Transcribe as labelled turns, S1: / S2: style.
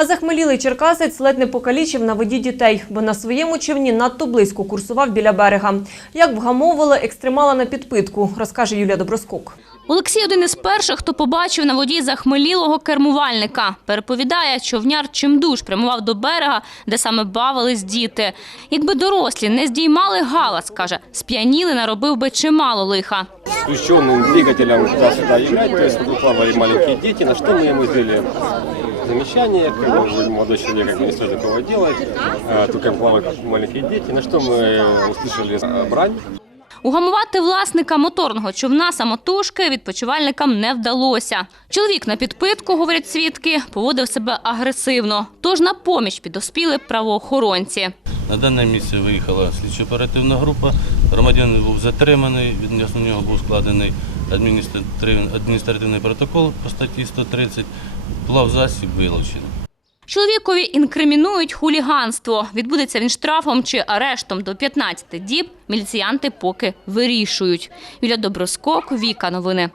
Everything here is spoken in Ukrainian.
S1: А захмелілий черкасець ледь не покалічив на воді дітей, бо на своєму човні надто близько курсував біля берега. Як вгамовували екстремала на підпитку, розкаже Юлія Доброскок.
S2: Олексій один із перших, хто побачив на воді захмелілого кермувальника. Переповідає, човняр чимдуж прямував до берега, де саме бавились діти. Якби дорослі не здіймали галас, каже, сп'яніли наробив би чимало лиха.
S3: включенным двигателем туда-сюда являть, то есть тут плавали маленькие дети, на что мы ему сделали замечание, как бы молодой человек как бы не стоит такого делать, а, тут как плавают маленькие дети, на что мы услышали а, брань,
S2: Угамувати власника моторного човна самотужки відпочивальникам не вдалося. Чоловік на підпитку, говорять свідки, поводив себе агресивно. Тож на поміч підоспіли правоохоронці.
S4: На дане місце виїхала слідчо-оперативна група. Громадянин був затриманий, відносно нього був складений адміністративний протокол по статті 130. Плавзасіб вилучений.
S2: Чоловікові інкримінують хуліганство. Відбудеться він штрафом чи арештом до 15 діб. Міліціянти поки вирішують. Віля Доброскок, Віка Новини.